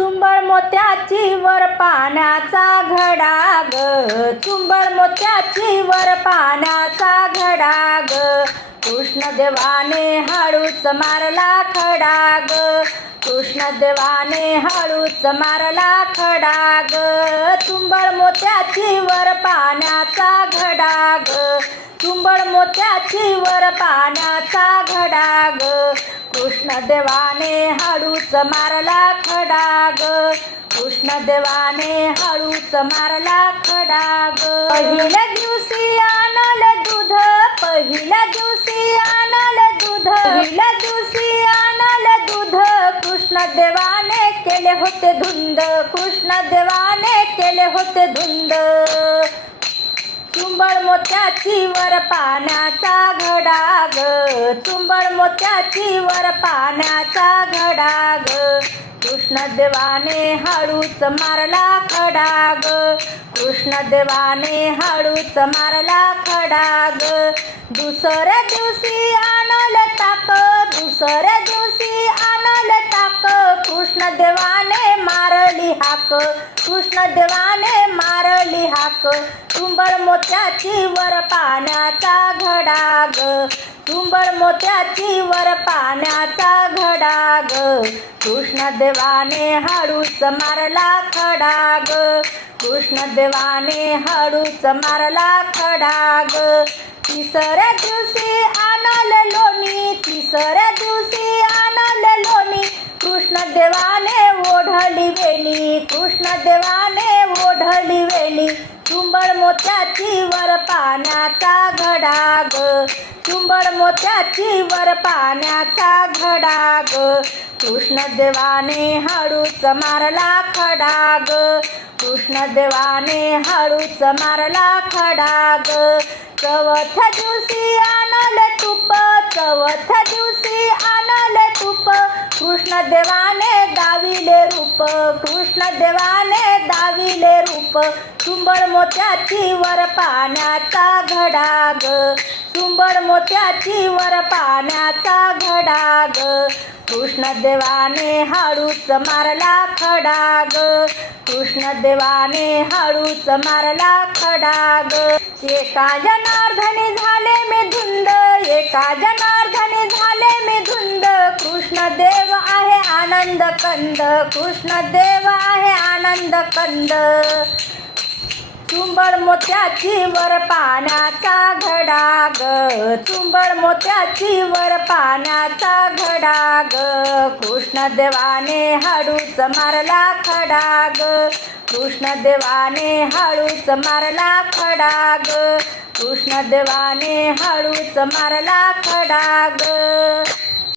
तुंबळ मोत्याची वर पाण्याचा घडा ग तुंबळ मोत्याची वर पाण्याचा घडा ग कृष्णदेवाने हळूच मारला खडा ग कृष्णदेवाने हळूच मारला खडा ग तुंबळ मोत्याची वर पाण्याचा घडा ग चुंबळ मोत्याची वर पाण्याचा घडाग. कृष्णदेवाने हळूच मारला खडाग. कृष्णदेवाने हळूच मारला खडाग. पहिल्या दिवशी आणल दूध पहिल्या दिवशी आणल दूध पहिल्या दिवशी आणल दूध. कृष्णदेवाने केले होते धुंद कृष्णदेवाने केले होते धुंद. तुंबळ मोत्याची वर पाण्याचा घडाग. तुंबळ मोत्याची वर पाण्याचा घडाग. कृष्णदेवाने हळूच मारला खडाग. कृष्णदेवाने हळूच मारला खडाग. दुसऱ्या दिवशी आणल ताप दुसऱ्या हाक. कृष्णदेवाने मारली हाक. तुंबळ मोत्याची वर पाण्याचा घडाग. ग तुंबळ मोत्याची वर पाण्याचा घडाग. कृष्ण कृष्णदेवाने हळूच मारला खडाग. कृष्ण कृष्णदेवाने हळूच मारला खडाग. तिसऱ्या दिवशी आणल लोणी. तिसऱ्या दिवशी मोत्याची वर पाण्याचा घडाग. ग चुंबळ मोत्याची वर पाण्याचा घडाग. कृष्णदेवाने हळूच मारला खडाग. कृष्णदेवाने हळूच मारला खडाग. ग चवथ्या दिवशी आणल तुप चवथ्या दिवशी आणल तुप. कृष्णदेवाने दाविले रूप कृष्णदेवाने दाविले रूप चुंबळ मोत्याची वर पाण्याचा घडाग. सुंबळ मोत्याची वर पाण्याचा घडाग. कृष्णदेवाने हळूच मारला खडाग. कृष्णदेवाने हळूच मारला खडाग. एका जनार्दनी झाले मी धुंद एका जना आनंद कंद कृष्णदेव आहे आनंद कंद. चुंबळ मोत्याची वर पाण्याचा घडाग. चुंबळ मोत्याची वर पाण्याचा घडाग. कृष्णदेवाने हळूच मारला खडाग. कृष्णदेवाने हळूच मारला खडाग. कृष्णदेवाने हळूच मारला खडाग.